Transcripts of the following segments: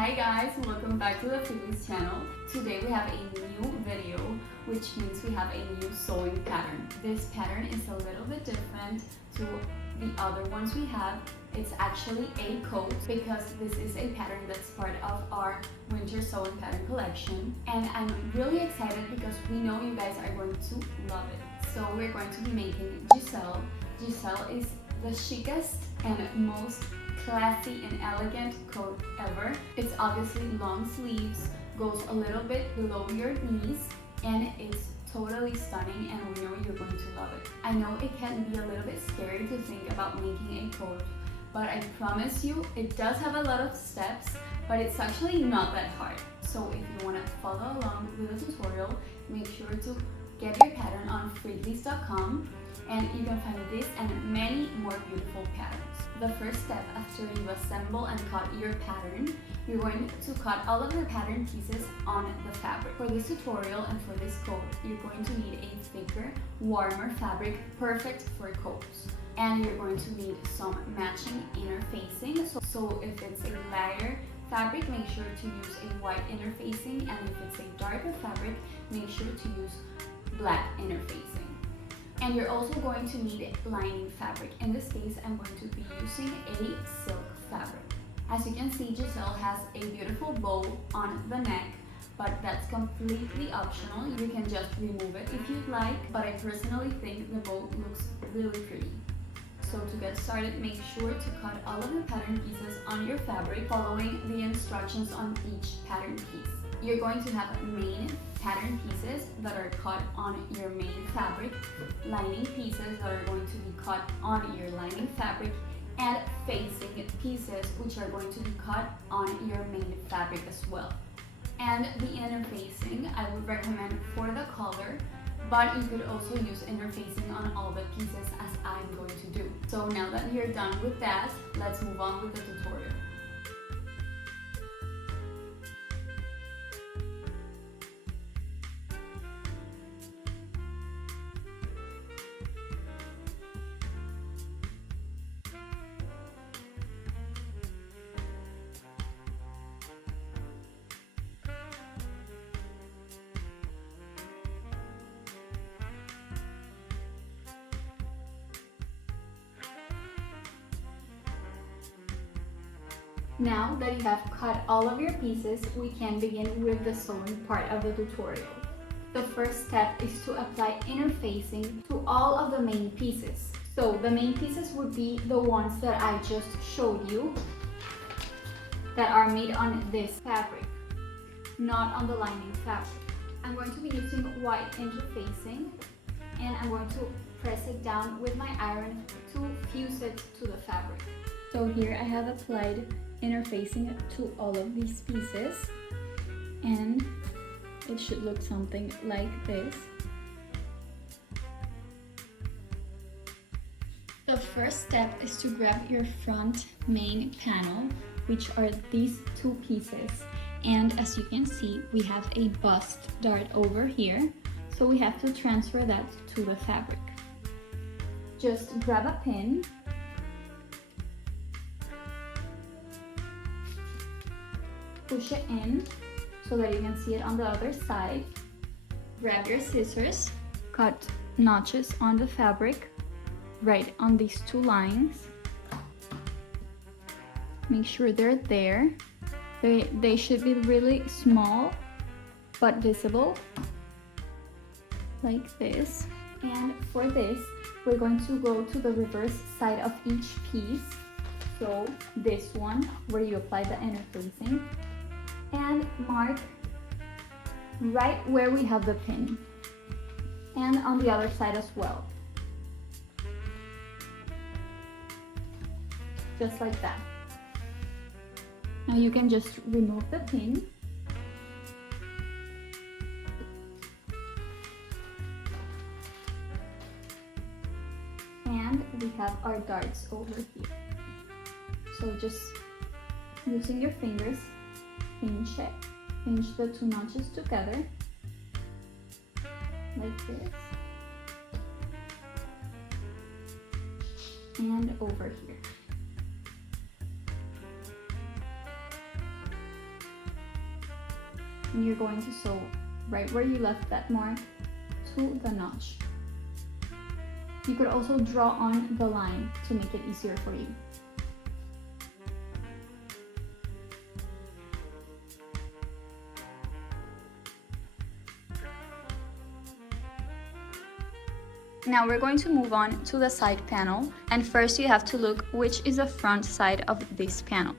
Hi guys, welcome back to the Phoebe's channel. Today we have a new video, which means we have a new sewing pattern. This pattern is a little bit different to the other ones we have. It's actually a coat because this is a pattern that's part of our winter sewing pattern collection. And I'm really excited because we know you guys are going to love it. So we're going to be making Giselle. Giselle is the chicest and most classy and elegant coat ever. It's obviously long sleeves, goes a little bit below your knees, and it's totally stunning, and we know you're going to love it. I know it can be a little bit scary to think about making a coat, but I promise you it does have a lot of steps, but it's actually not that hard. So if you want to follow along with the tutorial, make sure to get your pattern on freedleys.com, and you can find this and many more beautiful patterns. The first step after you assemble and cut your pattern, you're going to cut all of the pattern pieces on the fabric. For this tutorial and for this coat, you're going to need a thicker, warmer fabric, perfect for coats. And you're going to need some matching interfacing. So if it's a lighter fabric, make sure to use a white interfacing, and if it's a darker fabric, make sure to use black interfacing. And you're also going to need lining fabric. In this case, I'm going to be using a silk fabric. As you can see, Giselle has a beautiful bow on the neck, but that's completely optional. You can just remove it if you'd like, but I personally think the bow looks really pretty. So to get started, make sure to cut all of the pattern pieces on your fabric, following the instructions on each pattern piece. You're going to have main pattern pieces that are cut on your main fabric, lining pieces that are going to be cut on your lining fabric, and facing pieces which are going to be cut on your main fabric as well. And the interfacing, I would recommend for the collar, but you could also use interfacing on all the pieces as I'm going to do. So now that you're done with that, let's move on with the tutorial. Now that you have cut all of your pieces, we can begin with the sewing part of the tutorial. The first step is to apply interfacing to all of the main pieces. So the main pieces would be the ones that I just showed you that are made on this fabric, not on the lining fabric. I'm going to be using white interfacing, and I'm going to press it down with my iron to fuse it to the fabric. So here I have applied interfacing to all of these pieces, and it should look something like this. The first step is to grab your front main panel, which are these two pieces, and as you can see, we have a bust dart over here, so we have to transfer that to the fabric. Just grab a pin, push it in so that you can see it on the other side. Grab your scissors, cut notches on the fabric right on these two lines. Make sure they're there. They should be really small but visible, like this. And for this, we're going to go to the reverse side of each piece. So this one, where you apply the interfacing, and mark right where we have the pin, and on the other side as well, just like that. Now you can just remove the pin, and we have our darts over here. So just using your fingers, pinch it, pinch the two notches together, like this, and over here. and you're going to sew right where you left that mark to the notch. You could also draw on the line to make it easier for you. Now we're going to move on to the side panel, and first you have to look which is the front side of this panel.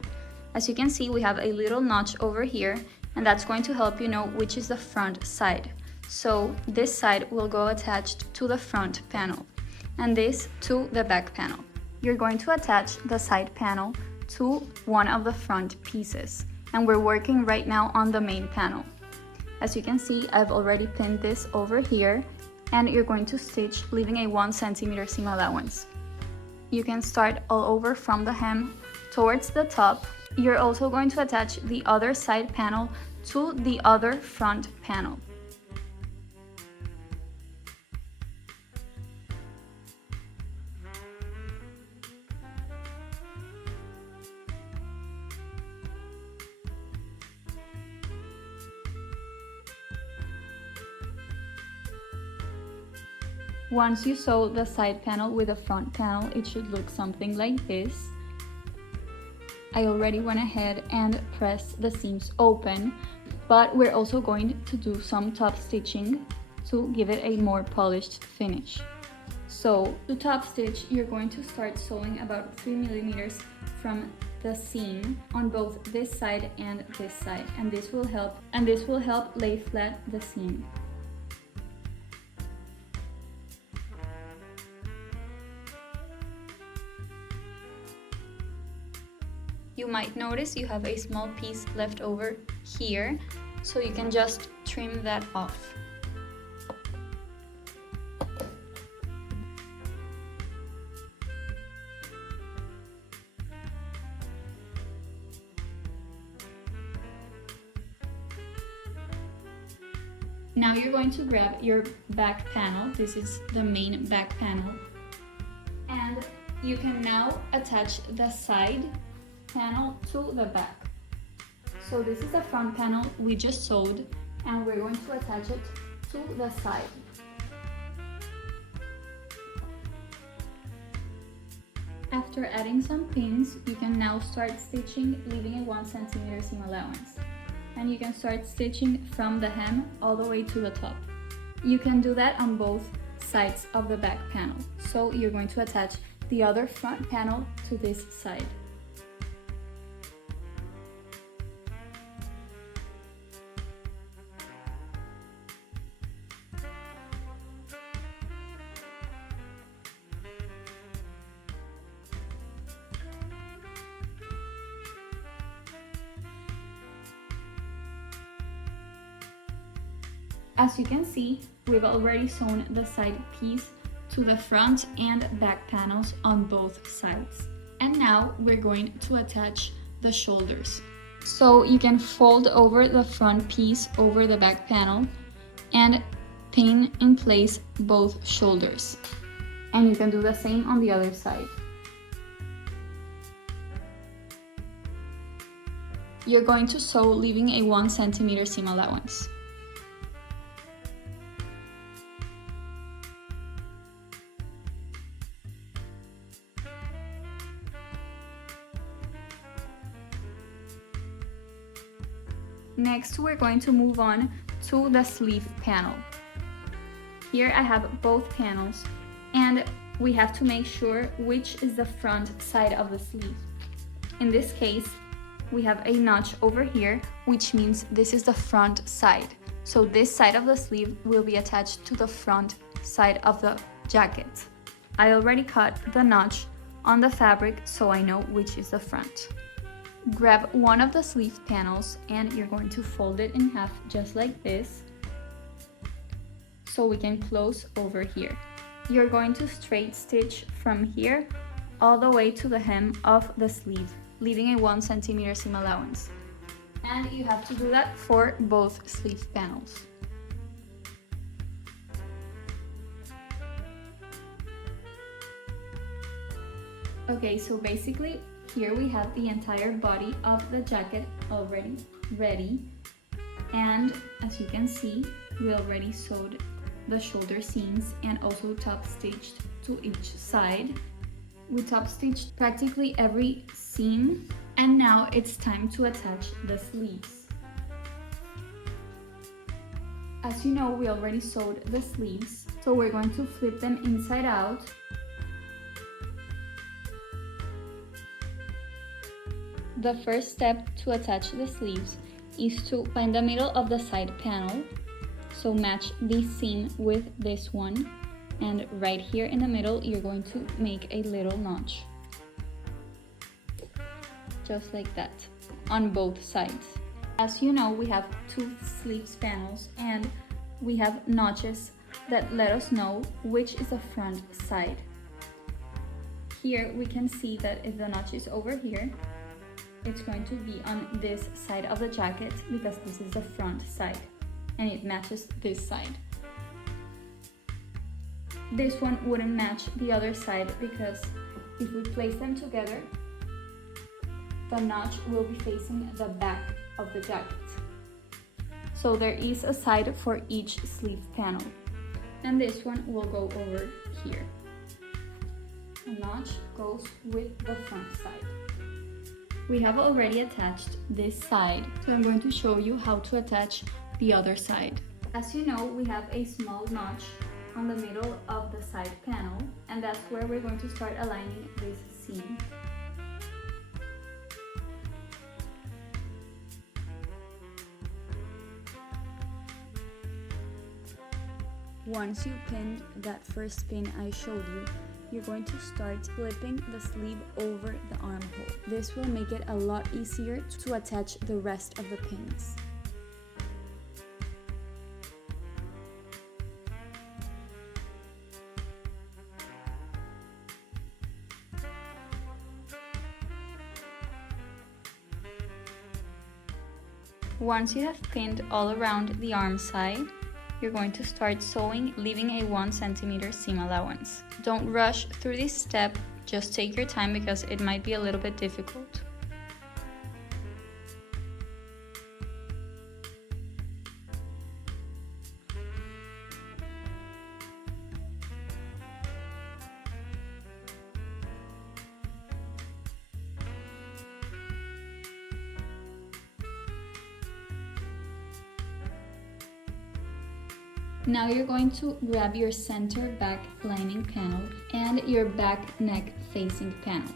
As you can see, we have a little notch over here, and that's going to help you know which is the front side. So this side will go attached to the front panel, and this to the back panel. You're going to attach the side panel to one of the front pieces, and we're working right now on the main panel. As you can see, I've already pinned this over here, and you're going to stitch leaving a 1 centimeter seam allowance. You can start all over from the hem towards the top. You're also going to attach the other side panel to the other front panel. Once you sew the side panel with the front panel, it should look something like this. I already went ahead and pressed the seams open, but we're also going to do some top stitching to give it a more polished finish. So to top stitch, you're going to start sewing about 3 millimeters from the seam on both this side and this side, and this will help lay flat the seam. You might notice you have a small piece left over here, so you can just trim that off. Now you're going to grab your back panel. This is the main back panel, and you can now attach the side panel to the back. So this is the front panel we just sewed, and we're going to attach it to the side. After adding some pins, you can now start stitching, leaving a 1 centimeter seam allowance. And you can start stitching from the hem all the way to the top. You can do that on both sides of the back panel. So you're going to attach the other front panel to this side. As you can see, we've already sewn the side piece to the front and back panels on both sides. And now we're going to attach the shoulders. So you can fold over the front piece over the back panel and pin in place both shoulders. And you can do the same on the other side. You're going to sew leaving a 1 centimeter seam allowance. Next, we're going to move on to the sleeve panel. Here I have both panels, and we have to make sure which is the front side of the sleeve. In this case, we have a notch over here, which means this is the front side. So this side of the sleeve will be attached to the front side of the jacket. I already cut the notch on the fabric, so I know which is the front. Grab one of the sleeve panels and you're going to fold it in half just like this, so we can close over here. You're going to straight stitch from here all the way to the hem of the sleeve, leaving a 1 centimeter seam allowance. And you have to do that for both sleeve panels. Okay, so basically here we have the entire body of the jacket already ready. And as you can see, we already sewed the shoulder seams and also top stitched to each side. We top stitched practically every seam, and now it's time to attach the sleeves. As you know, we already sewed the sleeves, so we're going to flip them inside out. The first step to attach the sleeves is to find the middle of the side panel, so match this seam with this one, and right here in the middle you're going to make a little notch, just like that, on both sides. As you know, we have two sleeves panels and we have notches that let us know which is the front side. Here we can see that if the notch is over here, it's going to be on this side of the jacket because this is the front side and it matches this side. This one wouldn't match the other side because if we place them together, the notch will be facing the back of the jacket. So there is a side for each sleeve panel, and this one will go over here. The notch goes with the front side. We have already attached this side, so I'm going to show you how to attach the other side. As you know, we have a small notch on the middle of the side panel, and that's where we're going to start aligning this seam. Once you pinned that first pin I showed you, you're going to start flipping the sleeve over the armhole. This will make it a lot easier to attach the rest of the pins. Once you have pinned all around the arm side, you're going to start sewing, leaving a 1 centimeter seam allowance. Don't rush through this step, just take your time because it might be a little bit difficult. Now you're going to grab your center back lining panel and your back neck facing panel.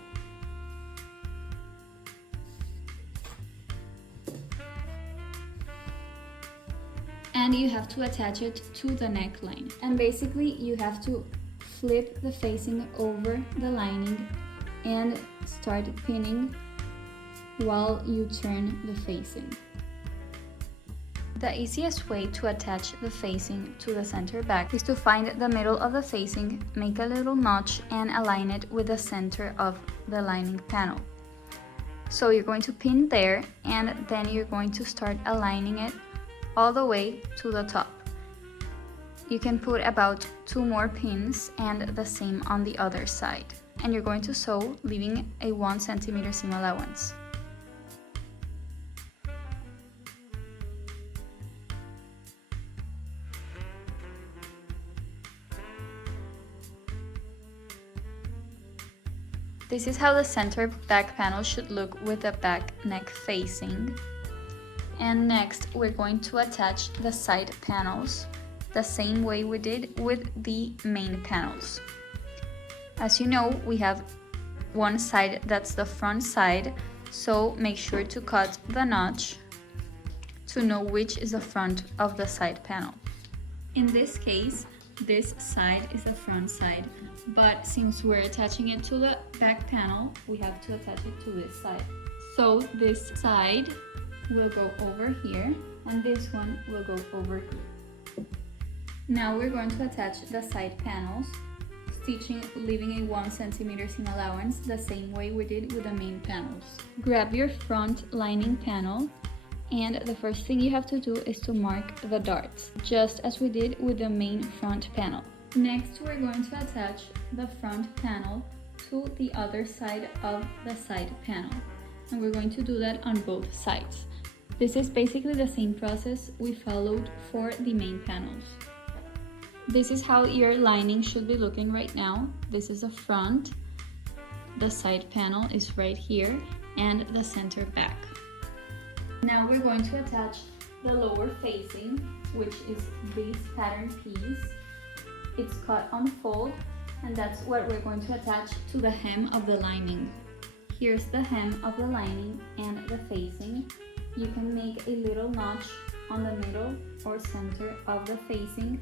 And you have to attach it to the neckline. And basically you have to flip the facing over the lining and start pinning while you turn the facing. The easiest way to attach the facing to the center back is to find the middle of the facing, make a little notch and align it with the center of the lining panel. So you're going to pin there and then you're going to start aligning it all the way to the top. You can put about 2 more pins and the same on the other side. And you're going to sew, leaving a 1 centimeter seam allowance. This is how the center back panel should look with the back neck facing. And next we're going to attach the side panels the same way we did with the main panels. As you know, we have one side that's the front side, so make sure to cut the notch to know which is the front of the side panel. In this case, this side is the front side, but since we're attaching it to the back panel, we have to attach it to this side. So this side will go over here and this one will go over here. Now we're going to attach the side panels, stitching, leaving a 1 centimeter seam allowance the same way we did with the main panels. Grab your front lining panel, and the first thing you have to do is to mark the darts, just as we did with the main front panel. Next, we're going to attach the front panel to the other side of the side panel, and we're going to do that on both sides. This is basically the same process we followed for the main panels. This is how your lining should be looking right now. This is the front, the side panel is right here, and the center back. Now we're going to attach the lower facing, which is this pattern piece. It's cut on fold, and that's what we're going to attach to the hem of the lining. Here's the hem of the lining and the facing. You can make a little notch on the middle or center of the facing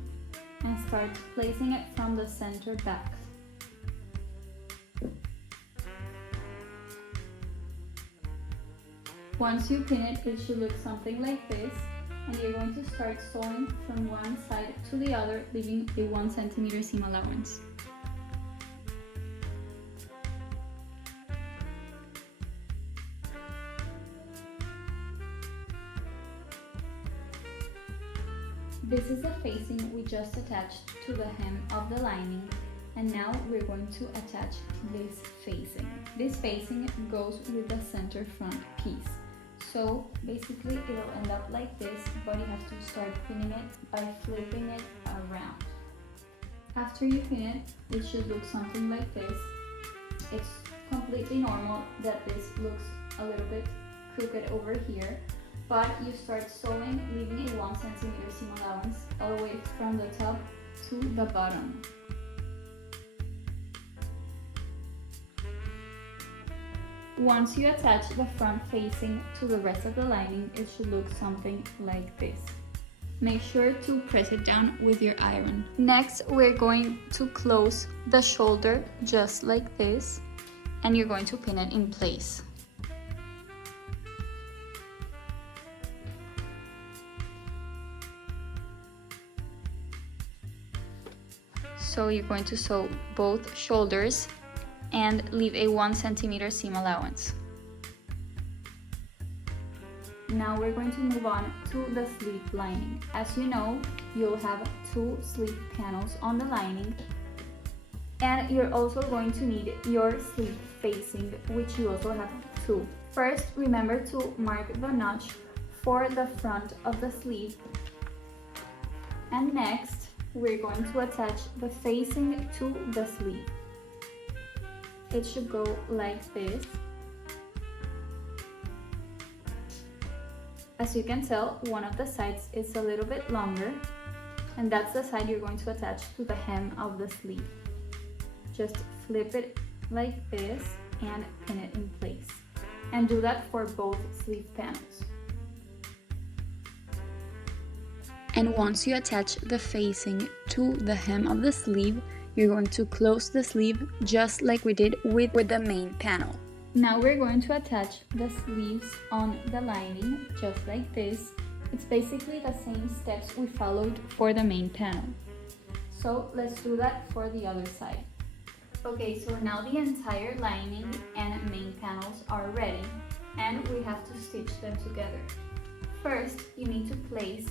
and start placing it from the center back. Once you pin it, it should look something like this, and you're going to start sewing from one side to the other, leaving a 1 centimeter seam allowance. This is the facing we just attached to the hem of the lining, and now we're going to attach this facing. This facing goes with the center front piece. So basically it'll end up like this, but you have to start pinning it by flipping it around. After you pin it, it should look something like this. It's completely normal that this looks a little bit crooked over here, but you start sewing, leaving a 1 centimeter seam allowance all the way from the top to the bottom. Once you attach the front facing to the rest of the lining, it should look something like this. Make sure to press it down with your iron. Next, we're going to close the shoulder just like this, and you're going to pin it in place. So you're going to sew both shoulders and leave a 1 centimeter seam allowance. Now we're going to move on to the sleeve lining. As you know, you'll have 2 sleeve panels on the lining, and you're also going to need your sleeve facing, which you also have 2. First, remember to mark the notch for the front of the sleeve, and next we're going to attach the facing to the sleeve. It should go like this. As you can tell, one of the sides is a little bit longer, and that's the side you're going to attach to the hem of the sleeve. Just flip it like this and pin it in place. And do that for both sleeve panels. And once you attach the facing to the hem of the sleeve, you're going to close the sleeve just like we did with the main panel. Now we're going to attach the sleeves on the lining just like this. It's basically the same steps we followed for the main panel. So let's do that for the other side. Okay, so now the entire lining and main panels are ready, and we have to stitch them together. First, you need to place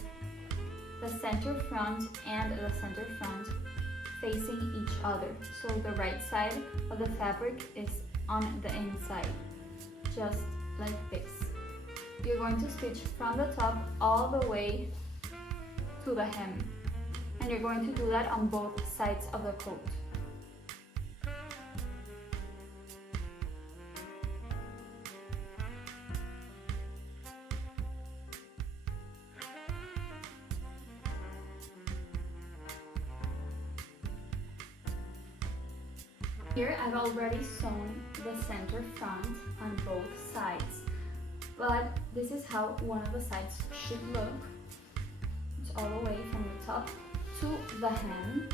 the center front and the center front facing each other. So the right side of the fabric is on the inside, just like this. You're going to stitch from the top all the way to the hem, and you're going to do that on both sides of the coat. Here I've already sewn the center front on both sides, but this is how one of the sides should look. It's all the way from the top to the hem.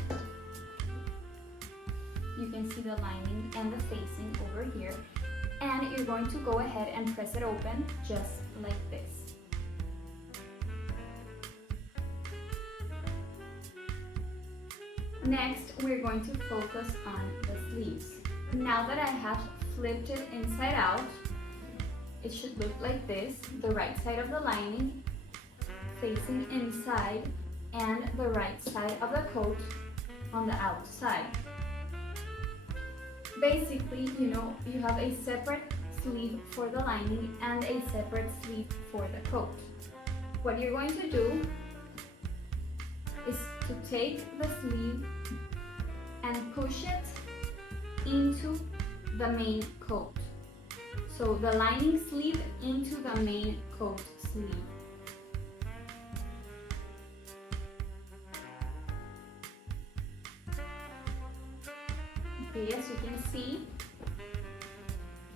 You can see the lining and the facing over here, and you're going to go ahead and press it open just like this. Next, we're going to focus on the sleeves. Now that I have flipped it inside out, it should look like this. The right side of the lining facing inside, and the right side of the coat on the outside. Basically, you have a separate sleeve for the lining and a separate sleeve for the coat. What you're going to do is to take the sleeve and push it into the main coat. So the lining sleeve into the main coat sleeve. Okay, as you can see,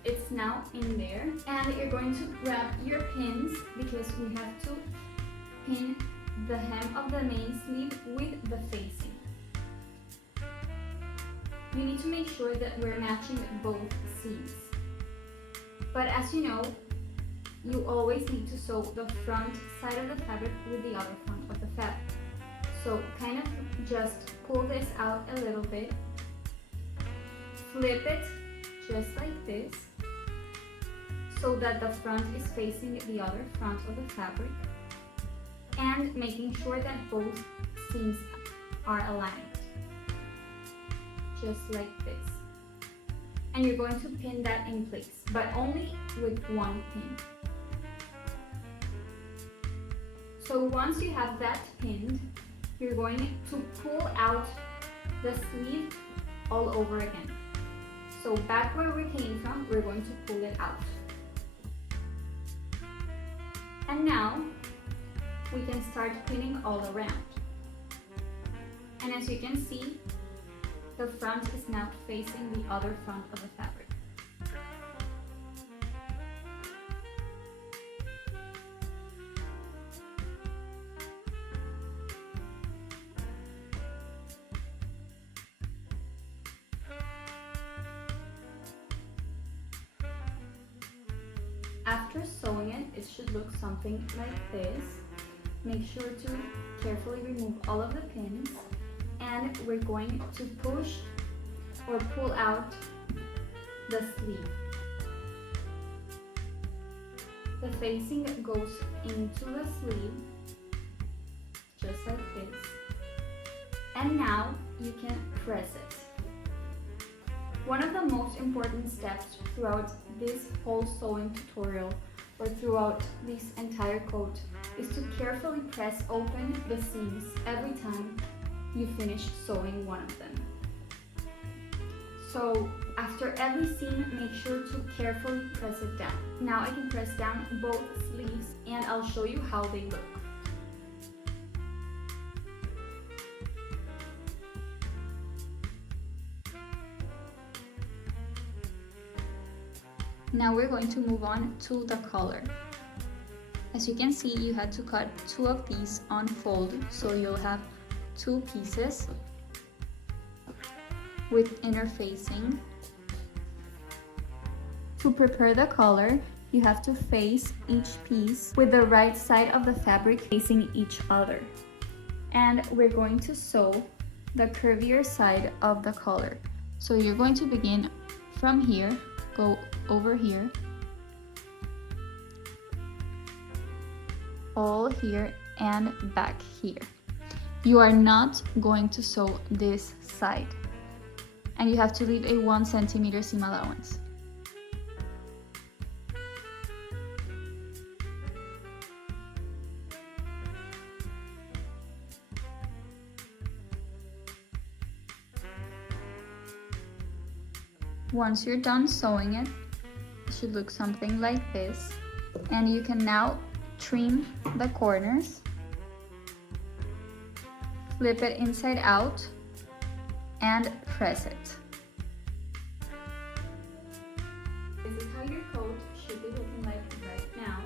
it's now in there, and you're going to grab your pins because we have to pin the hem of the main sleeve with the facing. You need to make sure that we're matching both seams. But as you know, you always need to sew the front side of the fabric with the other front of the fabric. So kind of just pull this out a little bit, flip it just like this, so that the front is facing the other front of the fabric, and making sure that both seams are aligned, just like this. And you're going to pin that in place, but only with one pin. So once you have that pinned, you're going to pull out the sleeve all over again. So back where we came from, we're going to pull it out. And now we can start pinning all around. And as you can see, the front is now facing the other front of the fabric. After sewing it, it should look something like this. Make sure to carefully remove all of the pins, and we're going to push or pull out the sleeve. The facing goes into the sleeve, just like this. And now you can press it. One of the most important steps throughout this whole sewing tutorial, or throughout this entire coat, is to carefully press open the seams every time you finish sewing one of them. So after every seam, make sure to carefully press it down. Now I can press down both sleeves, and I'll show you how they look. Now we're going to move on to the collar. As you can see, you had to cut two of these on fold, so you'll have two pieces with inner facing. To prepare the collar, you have to face each piece with the right side of the fabric facing each other. And we're going to sew the curvier side of the collar. So you're going to begin from here, go over here, all here, and back here. You are not going to sew this side, and you have to leave a 1 centimeter seam allowance. Once you're done sewing it, it should look something like this, and you can now trim the corners, flip it inside out, and press it. This is how your coat should be looking like right now.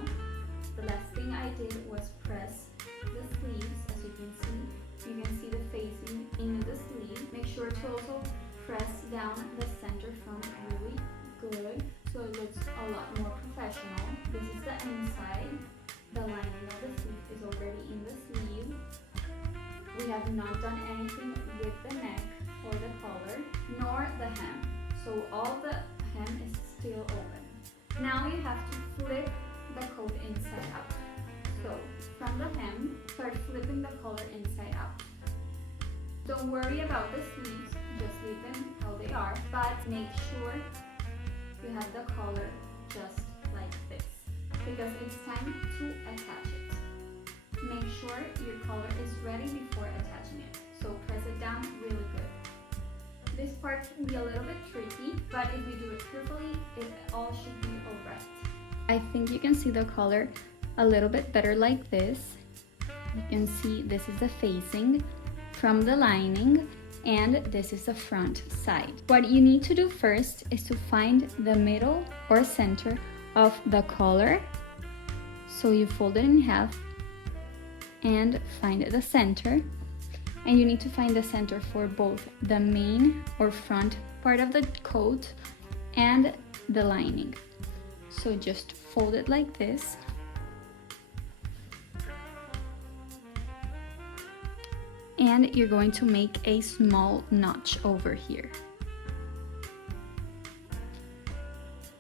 The last thing I did was press the sleeves. As you can see the facing in the sleeve. Make sure to also press down the center front really good, so it looks a lot more professional. This is the inside. The lining of the sleeve is already in the sleeve. We have not done anything with the neck or the collar, nor the hem. So all the hem is still open. Now you have to flip the coat inside out. So from the hem, start flipping the collar inside out. Don't worry about the sleeves, just leave them how they are, but make sure you have the collar just like this, because it's time to attach it. Make sure your color is ready before attaching it, so press it down really good. This part can be a little bit tricky, but if you do it carefully, it all should be alright. I think you can see the color a little bit better like this. You can see this is the facing from the lining, and this is the front side. What you need to do first is to find the middle or center of the collar. So you fold it in half and find the center. And you need to find the center for both the main or front part of the coat and the lining. So just fold it like this. And you're going to make a small notch over here.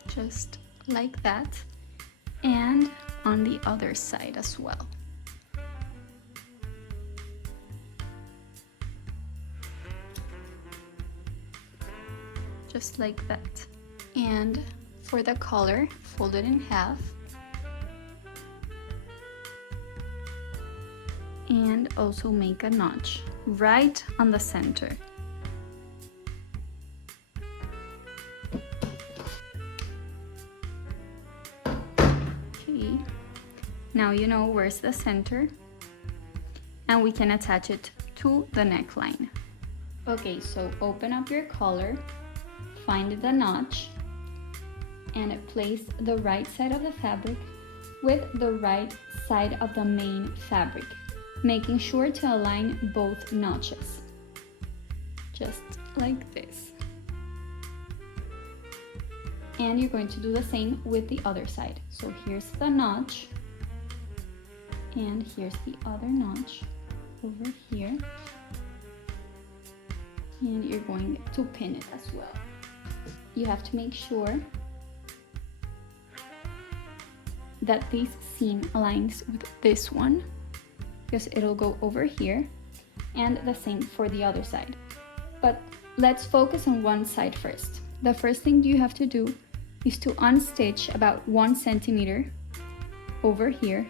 Just like that. And on the other side as well. Just like that. And for the collar, fold it in half. And also make a notch right on the center. Okay, now you know where's the center, and we can attach it to the neckline. Okay, so open up your collar, find the notch, and place the right side of the fabric with the right side of the main fabric, making sure to align both notches, just like this. And you're going to do the same with the other side. So here's the notch, and here's the other notch over here, and you're going to pin it as well. You have to make sure that this seam aligns with this one, because it'll go over here, and the same for the other side. But let's focus on one side first. The first thing you have to do is to unstitch about 1 centimeter over here,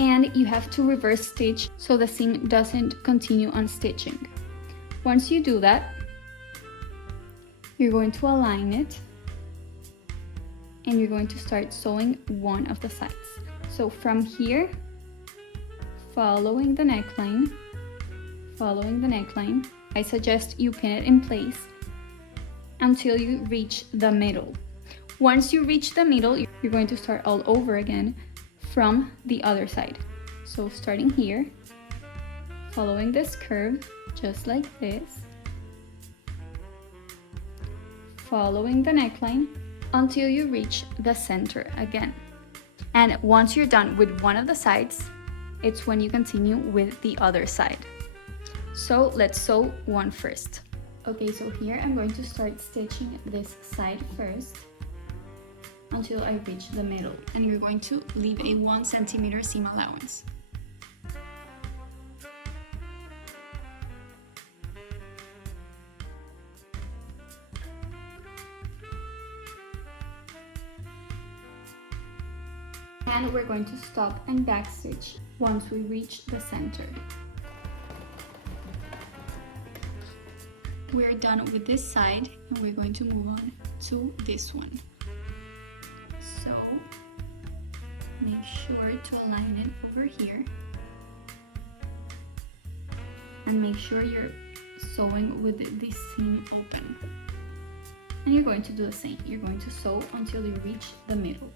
and you have to reverse stitch so the seam doesn't continue unstitching. Once you do that, you're going to align it, and you're going to start sewing one of the sides. So from here, following the neckline, I suggest you pin it in place until you reach the middle. Once you reach the middle, you're going to start all over again from the other side. So starting here, following this curve, just like this, following the neckline until you reach the center again. And once you're done with one of the sides, it's when you continue with the other side. So let's sew one first. Okay, so here I'm going to start stitching this side first until I reach the middle, and you're going to leave a 1 centimeter seam allowance. And we're going to stop and backstitch once we reach the center. We're done with this side, and we're going to move on to this one. So make sure to align it over here, and make sure you're sewing with the seam open. And you're going to do the same. You're going to sew until you reach the middle.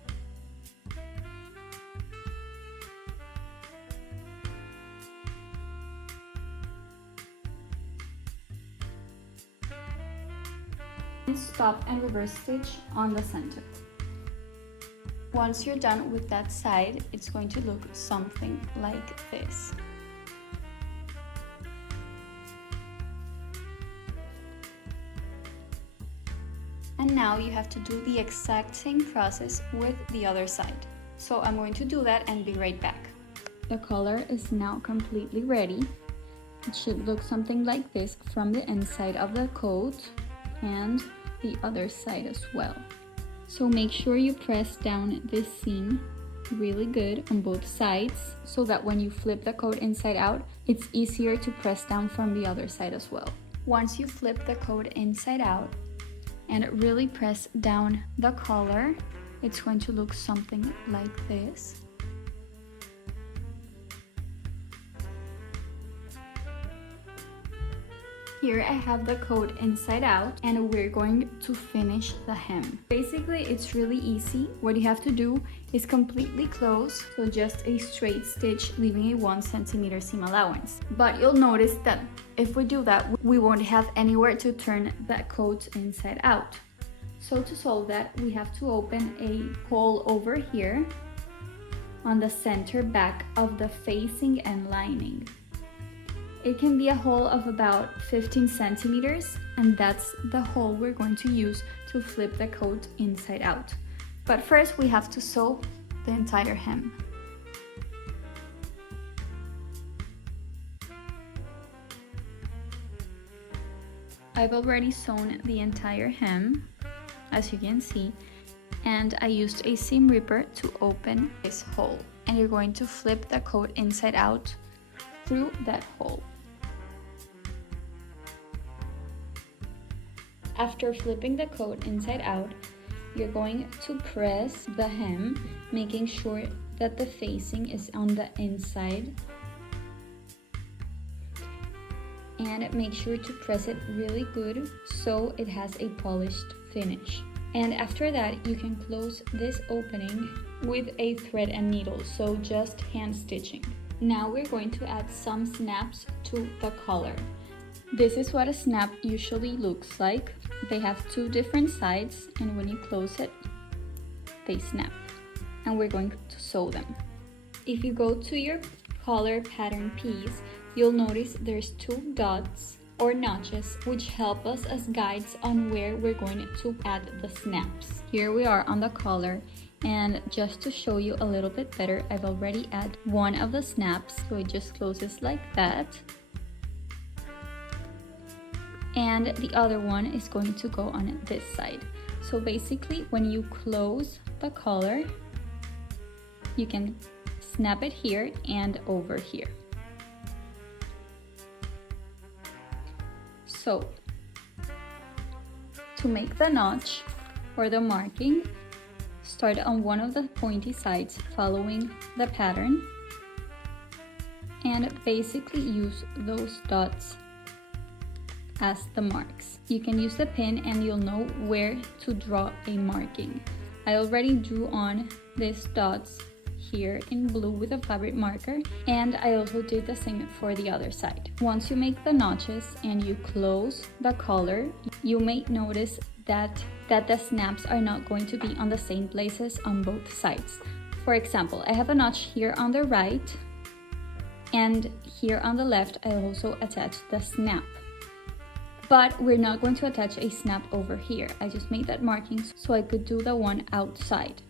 Stop and reverse stitch on the center. Once you're done with that side, it's going to look something like this. And now you have to do the exact same process with the other side. So I'm going to do that and be right back. The collar is now completely ready. It should look something like this from the inside of the coat and the other side as well. So make sure you press down this seam really good on both sides so that when you flip the coat inside out, it's easier to press down from the other side as well. Once you flip the coat inside out and really press down the collar, it's going to look something like this. Here I have the coat inside out and we're going to finish the hem. Basically, it's really easy. What you have to do is completely close, so just a straight stitch, leaving a 1 centimeter seam allowance. But you'll notice that if we do that, we won't have anywhere to turn that coat inside out. So to solve that, we have to open a hole over here on the center back of the facing and lining. It can be a hole of about 15 centimeters, and that's the hole we're going to use to flip the coat inside out. But first we have to sew the entire hem. I've already sewn the entire hem, as you can see, and I used a seam ripper to open this hole. And you're going to flip the coat inside out through that hole. After flipping the coat inside out, you're going to press the hem, making sure that the facing is on the inside. And make sure to press it really good so it has a polished finish. And after that, you can close this opening with a thread and needle, so just hand stitching. Now we're going to add some snaps to the collar. This is what a snap usually looks like. They have two different sides, and when you close it, they snap. And we're going to sew them. If you go to your collar pattern piece, you'll notice there's two dots or notches which help us as guides on where we're going to add the snaps. Here we are on the collar, and just to show you a little bit better, I've already added one of the snaps, so it just closes like that. And the other one is going to go on this side. So basically, when you close the collar, you can snap it here and over here. So to make the notch or the marking, start on one of the pointy sides following the pattern and basically use those dots as the marks. You can use the pin and you'll know where to draw a marking. I already drew on these dots here in blue with a fabric marker, and I also did the same for the other side. Once you make the notches and you close the collar, you may notice that the snaps are not going to be on the same places on both sides. For example, I have a notch here on the right, and here on the left I also attached the snap. But we're not going to attach a snap over here. I just made that marking so I could do the one outside.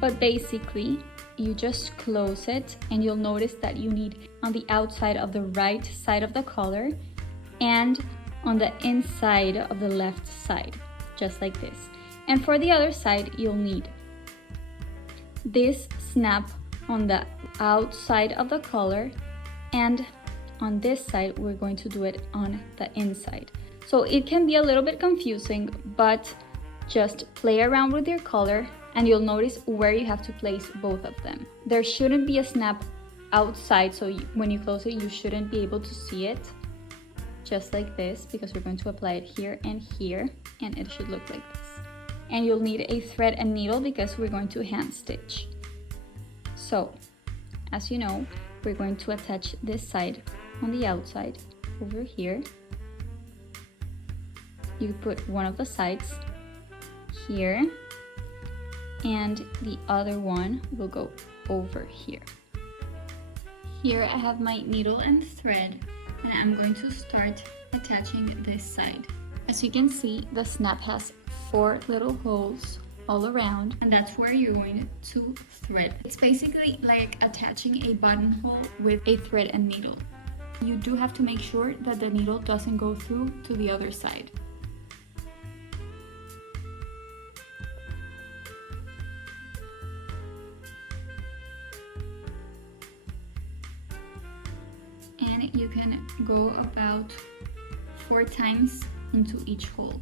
But basically, you just close it and you'll notice that you need on the outside of the right side of the collar and on the inside of the left side, just like this. And for the other side, you'll need this snap on the outside of the collar, and on this side, we're going to do it on the inside. So it can be a little bit confusing, but just play around with your collar and you'll notice where you have to place both of them. There shouldn't be a snap outside, so when you close it, you shouldn't be able to see it. Just like this, because we're going to apply it here, and it should look like this. And you'll need a thread and needle because we're going to hand stitch. So, as you know, we're going to attach this side on the outside over here. You put one of the sides here, and the other one will go over here. Here I have my needle and thread, and I'm going to start attaching this side. As you can see, the snap has 4 little holes all around, and that's where you're going to thread. It's basically like attaching a buttonhole with a thread and needle. You do have to make sure that the needle doesn't go through to the other side. then you can go about 4 times into each hole.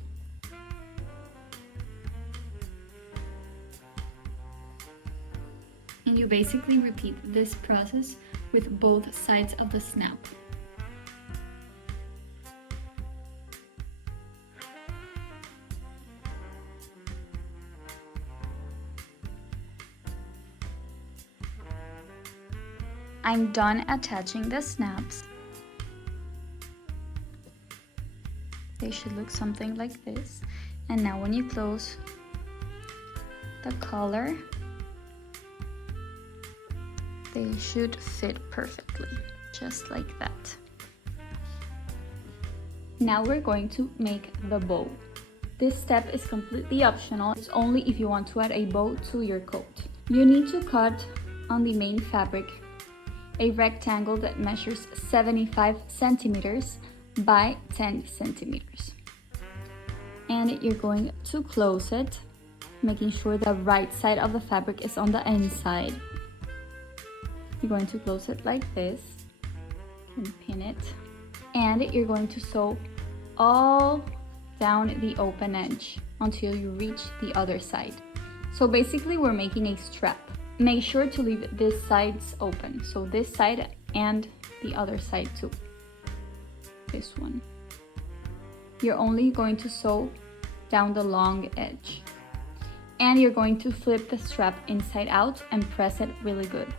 And you basically repeat this process with both sides of the snout. I'm done attaching the snaps. They should look something like this. And now when you close the collar, they should fit perfectly, just like that. Now we're going to make the bow. This step is completely optional. It's only if you want to add a bow to your coat. You need to cut on the main fabric a rectangle that measures 75 centimeters by 10 centimeters. And you're going to close it, making sure the right side of the fabric is on the inside. You're going to close it like this and pin it. And you're going to sew all down the open edge until you reach the other side. So basically we're making a strap. Make sure to leave these sides open, so this side and the other side too. This one. You're only going to sew down the long edge. And you're going to flip the strap inside out and press it really good.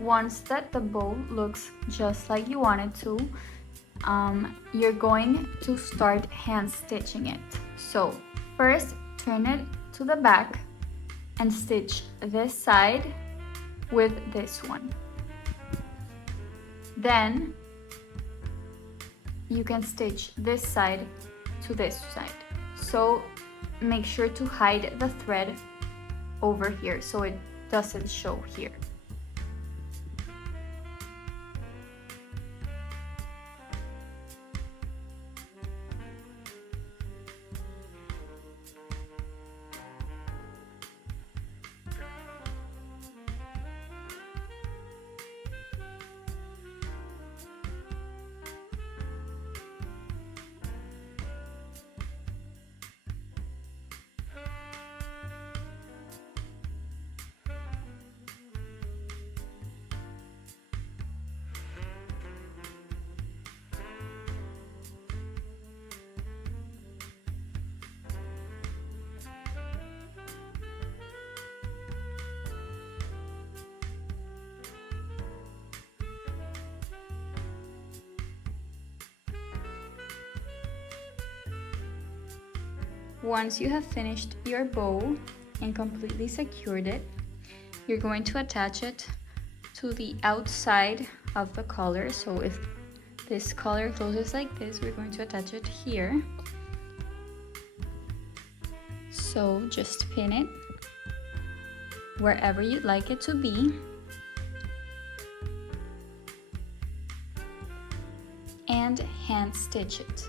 Once that the bow looks just like you want it to, you're going to start hand stitching it. So first turn it to the back and stitch this side with this one. Then you can stitch this side to this side. So make sure to hide the thread over here so it doesn't show here. Once you have finished your bow and completely secured it, you're going to attach it to the outside of the collar. So if this collar closes like this, we're going to attach it here. So just pin it wherever you'd like it to be. And hand stitch it.